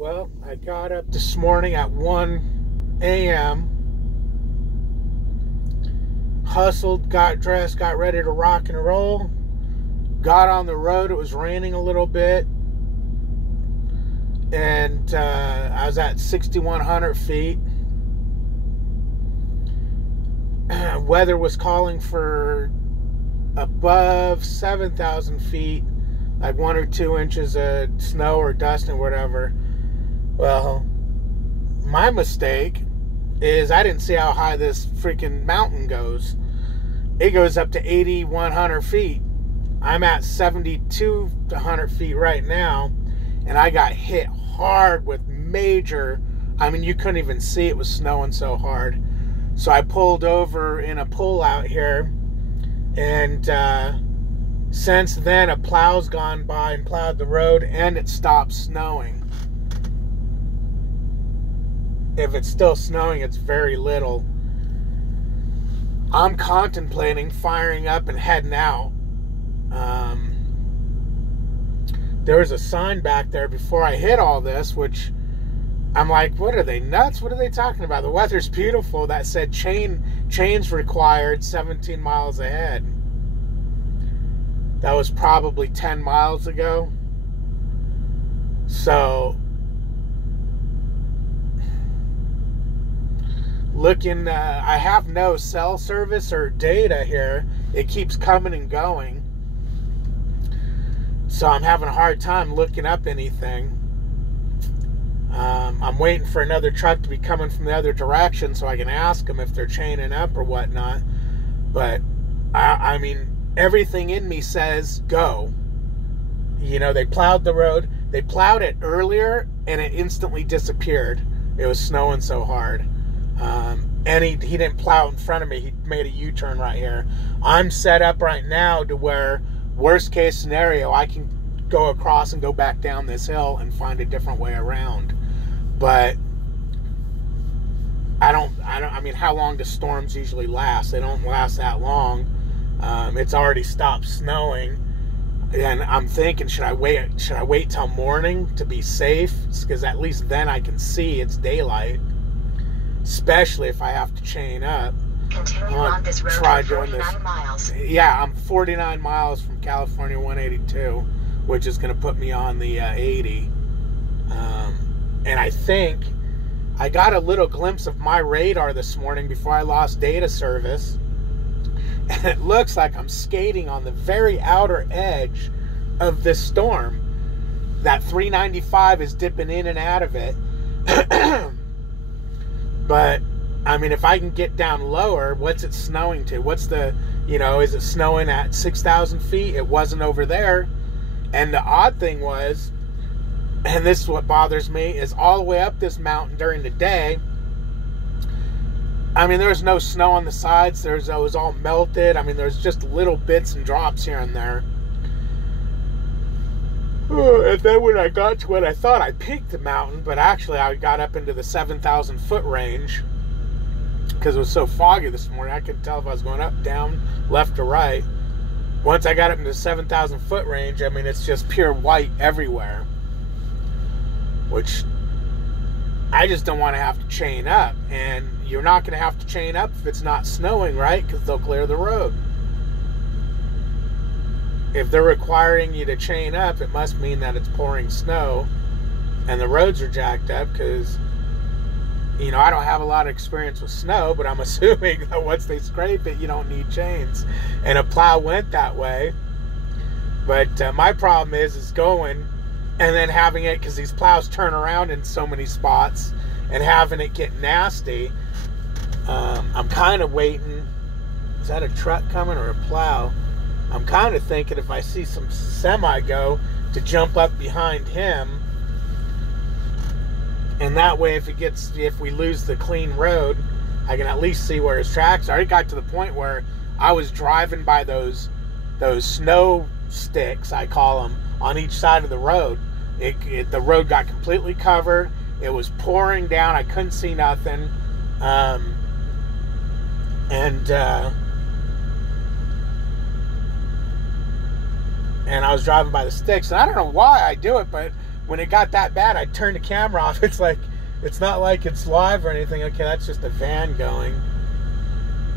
Well, I got up this morning at 1 a.m., hustled, got dressed, got ready to rock and roll, got on the road. It was raining a little bit, and I was at 6,100 feet. Weather was calling for above 7,000 feet, like 1 or 2 inches of snow or dust and whatever. Well, my mistake is I didn't see how high this freaking mountain goes. It goes up to 8,100 feet. I'm at 7,200 feet right now, and I got hit hard with major, you couldn't even see, it was snowing so hard. So I pulled over in a pull out here, and since then a plow's gone by and plowed the road, and it stopped snowing. If it's still snowing, it's very little. I'm contemplating firing up and heading out. There was a sign back there before I hit all this, which I'm like, what are they, nuts? What are they talking about? The weather's beautiful. That said chains required 17 miles ahead. That was probably 10 miles ago. So looking, I have no cell service or data here. It keeps coming and going. So I'm having a hard time looking up anything. I'm waiting for another truck to be coming from the other direction so I can ask them if they're chaining up or whatnot. But, everything in me says go. They plowed the road. They plowed it earlier, and it instantly disappeared. It was snowing so hard. And he didn't plow in front of me. He made a U-turn right here. I'm set up right now to where, worst case scenario, I can go across and go back down this hill and find a different way around. But how long do storms usually last? They don't last that long. It's already stopped snowing, and I'm thinking, should I wait till morning to be safe? Because at least then I can see it's daylight, especially if I have to chain up. Continue on this road for 49 miles. Yeah, I'm 49 miles from California 182, which is going to put me on the 80. And I think I got a little glimpse of my radar this morning before I lost data service. And it looks like I'm skating on the very outer edge of this storm. That 395 is dipping in and out of it. But, if I can get down lower, what's it snowing to? What's the, is it snowing at 6,000 feet? It wasn't over there. And the odd thing was, and this is what bothers me, is all the way up this mountain during the day, there was no snow on the sides. It was all melted. There's just little bits and drops here and there. And then when I got to it, I thought I peaked the mountain, but actually I got up into the 7,000 foot range because it was so foggy this morning. I couldn't tell if I was going up, down, left, or right. Once I got up into the 7,000 foot range, it's just pure white everywhere, which I just don't want to have to chain up. And you're not going to have to chain up if it's not snowing, right? Because they'll clear the road. If they're requiring you to chain up, it must mean that it's pouring snow and the roads are jacked up, because, I don't have a lot of experience with snow, but I'm assuming that once they scrape it, you don't need chains. And a plow went that way. But my problem is going and then having it, because these plows turn around in so many spots, and having it get nasty. I'm kind of waiting. Is that a truck coming or a plow? I'm kind of thinking if I see some semi go, to jump up behind him. And that way, if we lose the clean road, I can at least see where his tracks are. It got to the point where I was driving by those snow sticks, I call them, on each side of the road. The road got completely covered. It was pouring down. I couldn't see nothing. And I was driving by the sticks. And I don't know why I do it, but when it got that bad, I'd turn the camera off. It's like, it's not like it's live or anything. Okay, that's just a van going.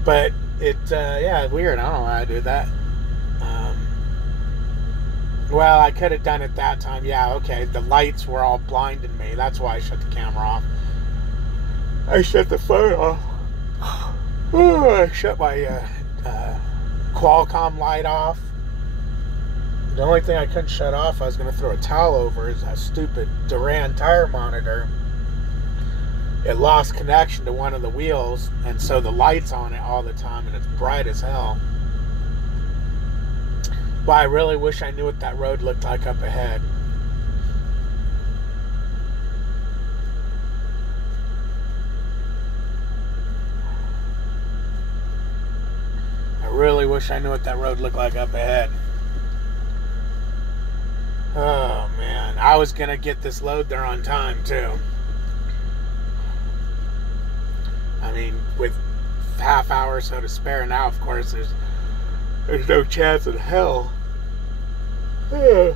But yeah, weird. I don't know why I did that. Well, I could have done it that time. Yeah, okay. The lights were all blinding me. That's why I shut the camera off. I shut the phone off. I shut my Qualcomm light off. The only thing I couldn't shut off, I was going to throw a towel over, is that stupid Duran tire monitor. It lost connection to one of the wheels, and so the light's on it all the time, and it's bright as hell. But I really wish I knew what that road looked like up ahead. I really wish I knew what that road looked like up ahead. Oh, man. I was going to get this load there on time, too. I mean, with half hour or so to spare now, of course, there's no chance in hell. I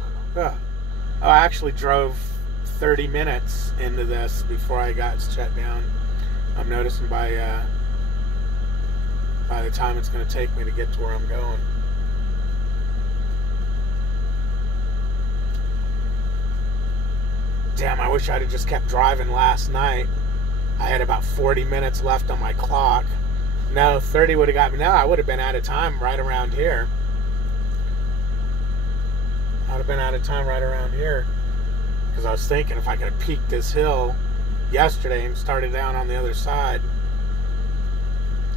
actually drove 30 minutes into this before I got shut down. I'm noticing by the time it's going to take me to get to where I'm going. Damn, I wish I'd have just kept driving last night. I had about 40 minutes left on my clock. No, 30 would have got me. No, I would have been out of time right around here. I would have been out of time right around here. Because I was thinking if I could have peaked this hill yesterday and started down on the other side,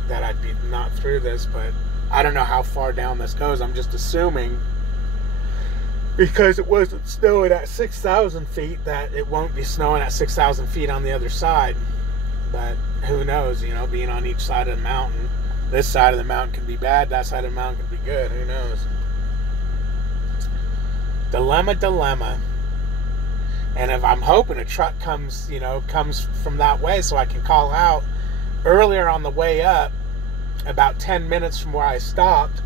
that I'd be not through this. But I don't know how far down this goes. I'm just assuming, because it wasn't snowing at 6,000 feet, that it won't be snowing at 6,000 feet on the other side. But who knows, you know, being on each side of the mountain. This side of the mountain can be bad, that side of the mountain can be good. Who knows? Dilemma. And if I'm hoping a truck comes from that way so I can call out. Earlier on the way up, about 10 minutes from where I stopped,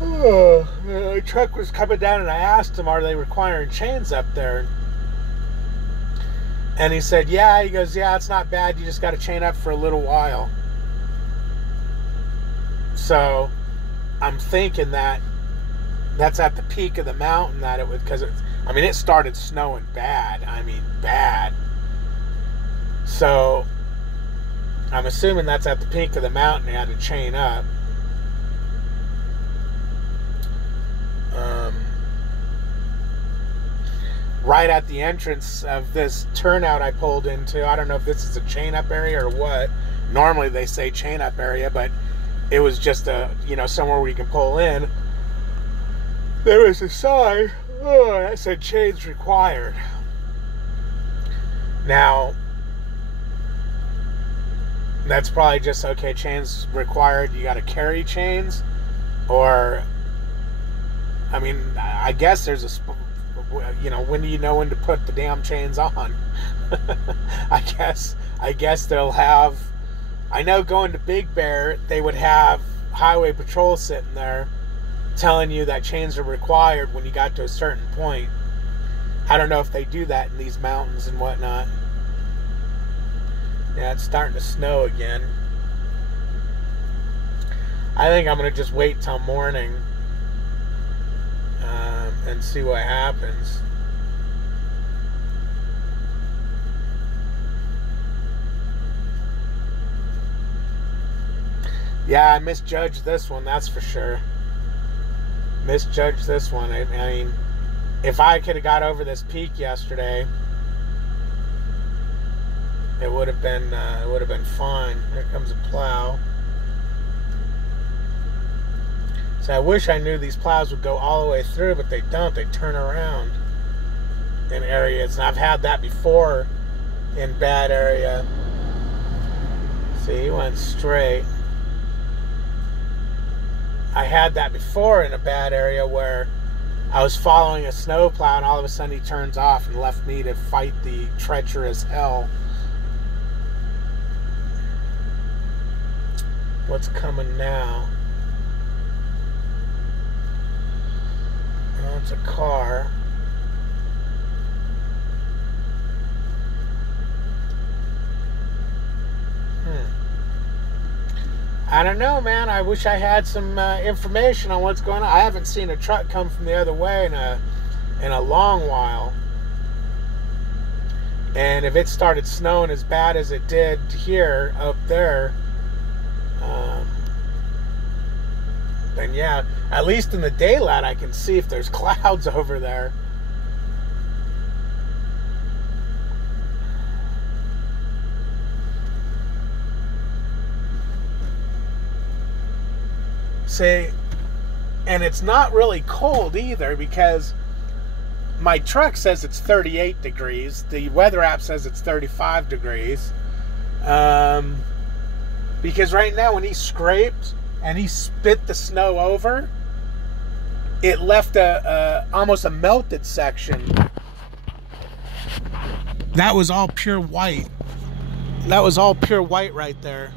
a truck was coming down, and I asked him, are they requiring chains up there? And he said, yeah. He goes, yeah, it's not bad. You just got to chain up for a little while. So I'm thinking that that's at the peak of the mountain that it would, because it started snowing bad. I mean, bad. So I'm assuming that's at the peak of the mountain. They had to chain up. Right at the entrance of this turnout I pulled into, I don't know if this is a chain up area or what. Normally they say chain up area, but it was just somewhere where you can pull in. There was a sign that said chains required. Now, that's probably just, okay, chains required, you got to carry chains, or, I mean, I guess there's when do you know when to put the damn chains on? I guess they'll have, I know going to Big Bear, they would have highway patrol sitting there telling you that chains are required when you got to a certain point. I don't know if they do that in these mountains and whatnot. Yeah, it's starting to snow again. I think I'm going to just wait till morning and see what happens. Yeah, I misjudged this one, that's for sure. Misjudged this one. I mean, if I could have got over this peak yesterday, it would have been fine. Here comes a plow. So I wish I knew these plows would go all the way through, but they don't. They turn around in areas, and I've had that before in bad area. See, he went straight. I had that before in a bad area where I was following a snowplow, and all of a sudden he turns off and left me to fight the treacherous hell. What's coming now? Oh, it's a car. I don't know, man. I wish I had some information on what's going on. I haven't seen a truck come from the other way in a long while. And if it started snowing as bad as it did here, up there, then yeah, at least in the daylight I can see if there's clouds over there. See, and it's not really cold either, because my truck says it's 38 degrees. The weather app says it's 35 degrees. Because right now when he scraped and he spit the snow over, it left almost a melted section. That was all pure white. That was all pure white right there.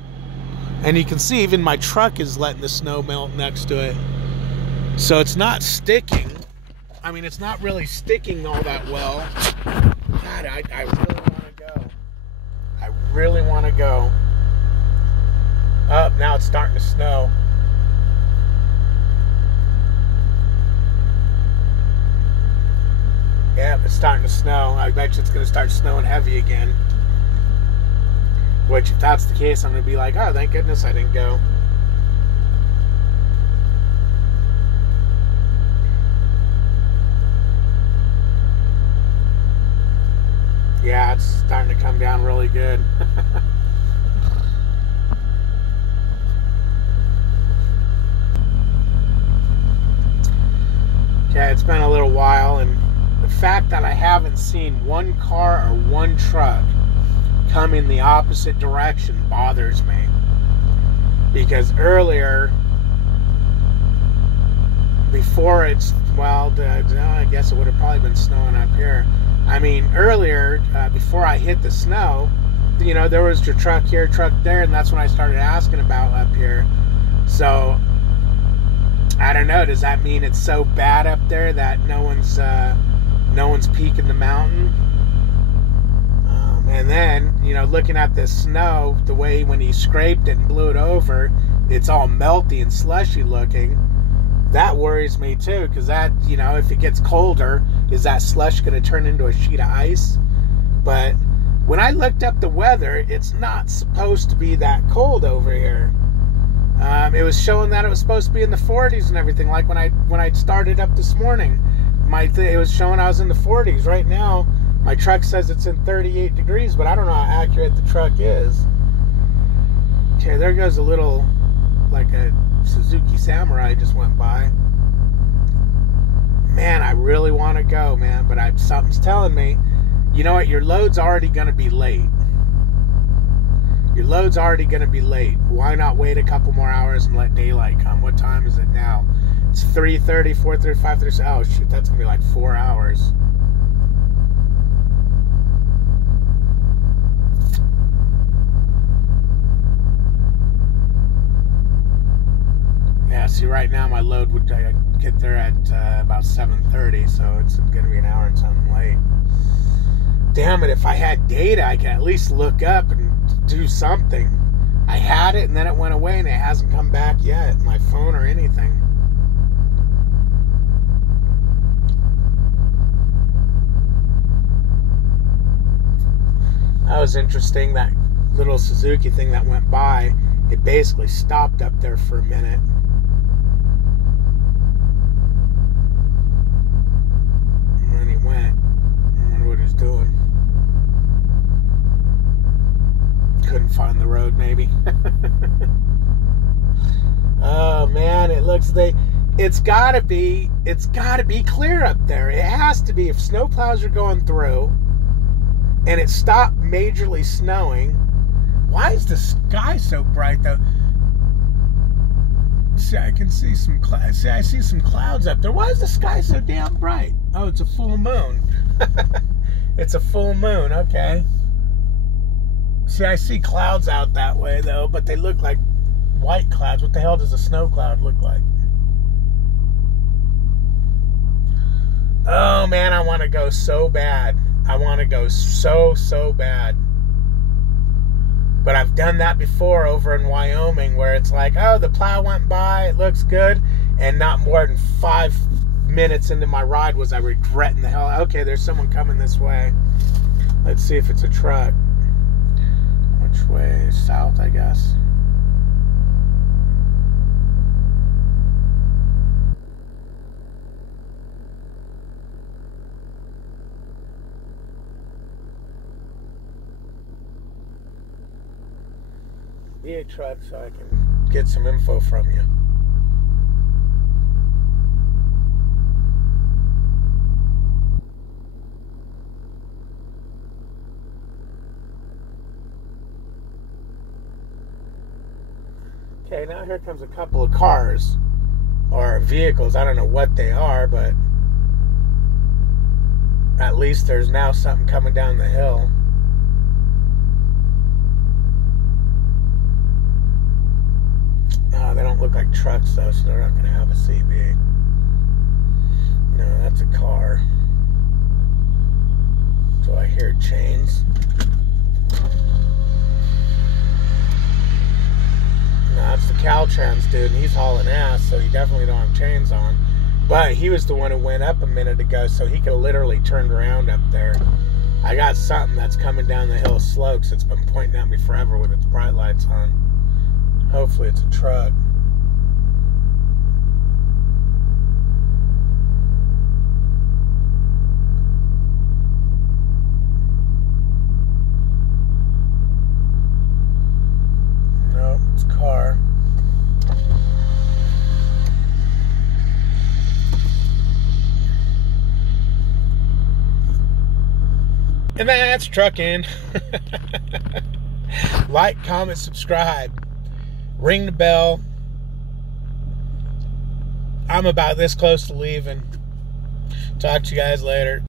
And you can see even my truck is letting the snow melt next to it. So it's not sticking. I mean, it's not really sticking all that well. God, I really want to go. I really want to go. Oh, now it's starting to snow. Yeah, it's starting to snow. I bet you it's going to start snowing heavy again. Which, if that's the case, I'm going to be like, oh, thank goodness I didn't go. Yeah, it's starting to come down really good. Okay, it's been a little while, and the fact that I haven't seen one car or one truck come in the opposite direction bothers me. Because earlier, before it's, well, I guess it would have probably been snowing up here. I mean, earlier, before I hit the snow, you know, there was your truck here, truck there, and that's when I started asking about up here. So, I don't know, does that mean it's so bad up there that no one's peaking the mountain? And then, you know, looking at this snow, the way when he scraped it and blew it over, it's all melty and slushy looking. That worries me too, because that, you know, if it gets colder, is that slush going to turn into a sheet of ice? But when I looked up the weather, it's not supposed to be that cold over here. It was showing that it was supposed to be in the 40s and everything, like when I started up this morning. It was showing I was in the 40s. Right now, my truck says it's in 38 degrees, but I don't know how accurate the truck is. Okay, there goes a little, like a Suzuki Samurai just went by. Man, I really want to go, man, but something's telling me, you know what, your load's already going to be late. Your load's already going to be late. Why not wait a couple more hours and let daylight come? What time is it now? It's 3:30, 4:30, 5:30. Oh, shoot, that's going to be like 4 hours. Yeah, see, right now my load would get there at about 7:30, so it's going to be an hour and something late. Damn it, if I had data, I could at least look up and do something. I had it, and then it went away, and it hasn't come back yet, my phone or anything. That was interesting, that little Suzuki thing that went by, it basically stopped up there for a minute. And then he went. I wonder what he's doing. Couldn't find the road, maybe. Oh man, it looks it's gotta be clear up there. It has to be. If snowplows are going through and it stopped majorly snowing. Why is the sky so bright though? See, I can see some clouds. See, I see some clouds up there. Why is the sky so damn bright? Oh, it's a full moon. It's a full moon, okay. See, I see clouds out that way, though, but they look like white clouds. What the hell does a snow cloud look like? Oh, man, I want to go so bad. I want to go so bad. But I've done that before over in Wyoming where it's like, oh, the plow went by, it looks good, and not more than 5 minutes into my ride was I regretting the hell. Okay, there's someone coming this way. Let's see if it's a truck. Which way? South, I guess. Be a truck so I can get some info from you. Okay, now here comes a couple of cars or vehicles. I don't know what they are, but at least there's now something coming down the hill. They don't look like trucks though, so they're not going to have a CB. No, that's a car. Do I hear chains? No, that's the Caltrans dude, and he's hauling ass, so he definitely don't have chains on. But he was the one who went up a minute ago, so he could have literally turned around up there. I got something that's coming down the hill slow, because it's been pointing at me forever with its bright lights on. Hopefully it's a truck. No, it's a car. And that's trucking. Like, comment, subscribe. Ring the bell. I'm about this close to leaving. Talk to you guys later.